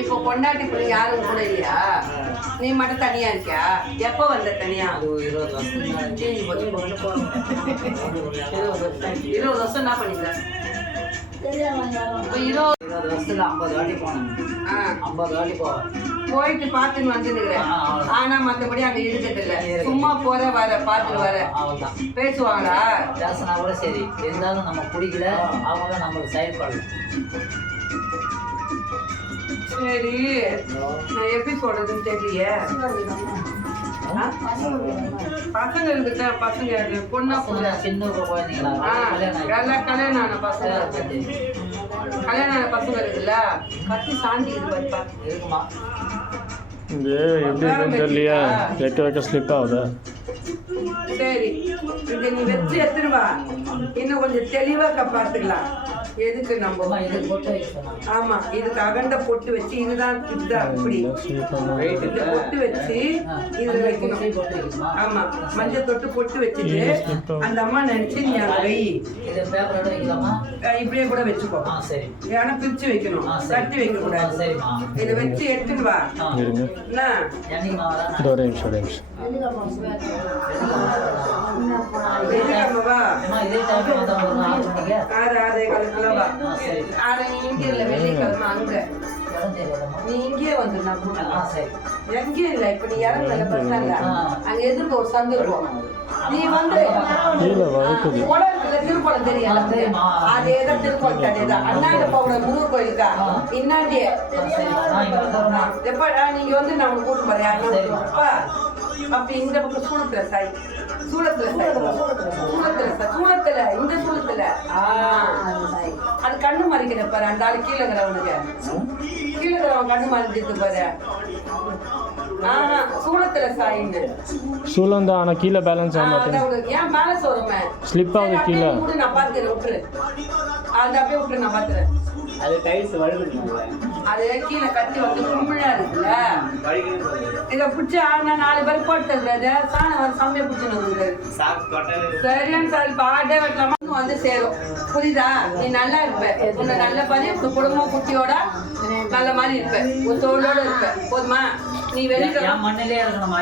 இப்போ பொண்டாட்டி பிள்ளை யாரும் கூட இல்லையா? நீ மட்டும் தனியா இருக்கியா? எப்போ வந்த தனியா? 20 வருஷம் என்ன பண்ணிருந்த? இப்போ 20 வருஷத்துல 50 வாட்டி போனேன். 50 வாட்டி போவேன். போயிட்டு பார்த்துன்னு வந்துருக்கிறேன். ஆனா மற்றபடி அங்க இருக்கிறது இல்லை. சும்மா போற வர பார்த்துட்டு வர பேசுவாங்களா? பேசினா கூட சரி, இருந்தாலும் நம்ம பிடிக்கல, அவங்க நம்மளுக்கு செயல்படல. சரி, நான் எப்படி சொல்றதுன்னு தெரியலையே. பசங்க இருக்குதா? பசங்க பொண்ணா பொண்ணா? சின்ன குழந்தைங்களா? எல்லாம் கல்யாணம் ஆன பசங்க கல்யாணம் ஆன பசங்க இருக்குல்ல, கத்தி சாந்திக்குது பாருப்பா. இருக்குமா? இது எப்படி இருக்குன்னு தெரியலையா? வைக்க ஸ்லிப் ஆகுதா? சரி, இதை நீ வச்சு எடுத்துருவா, இன்னும் கொஞ்சம் தெளிவா பார்த்துக்கலாம். எதுக்கு நம்ம ஆமா, இதுக்கு அகண்ட பொட்டு வச்சு இதுதான் அப்படி இந்த பொட்டு வச்சு இதுல வைக்கணும். ஆமா, மஞ்சள் தொட்டு பொட்டு வச்சுட்டு அந்த அம்மா நினைச்சு நீ அதை வை. இப்படியே கூட வச்சுக்கோ. ஏன்னா பிரிச்சு வைக்கணும், தட்டி வைக்க கூடாது. இதை வச்சு எடுத்துன்னு வா. வெள்ளிக்கிழமை அங்க நீ இங்கே வந்துடா. எங்கேயும் இல்லை, இப்ப நீ இறங்கல பஸ் ஸ்டாண்ட்ல, அங்க எதிர்க்க ஒரு சந்து இருக்கும். நீ வந்து திருப்பலம் தெரியல, அதேதான் திருப்பலம் தடையதான். அண்ணாண்ட போகிற முருகர் கோயிலுக்கா இன்னாண்டியே எப்படா நீங்க வந்து நம்ம கூட்டு போறியா? அப்ப இந்த பக்கம் சூளத்துல சாய், சூளத்துல இந்த சூளத்துல அது கண்ணு மறைக்கிற பாரு. அந்த ஆளு கீழே இருக்கிறவன் கண்ணு மறைஞ்சிட்டு பாரு. சூளத்துல சாயின்னு சூளம் தான். ஆனா கீழே பேலன்ஸ் ஆக மாட்டேங்குது. ஏன் மேல சொல்றேன் ஸ்லிப் ஆகுது கீழே. நான் பாத்துறேன், விட்டுரு. அது அப்படியே விட்டுரு, நான் பாத்துறேன். அது டைல்ஸ் வழுகுது. அது கீழே கட்டி வந்து கும்பிழா இருக்குல்ல, இதை பிடிச்சி ஆனா 4 பேர் போட்டுறது சாணம் வந்து சமைய பிடிச்சுன்னு சரியான சாரி பாட்டே வைக்கலாமா வந்து சேரும். புரியுதா? நீ நல்லா இருப்ப, உன்னை நல்ல பண்ணி உங்க குடும்பம் குட்டியோட நல்ல மாதிரி இருப்ப, ஒரு தோளோட இருப்ப. போதுமா? நீ வெளியே மண்ணிலே இருக்கணுமா?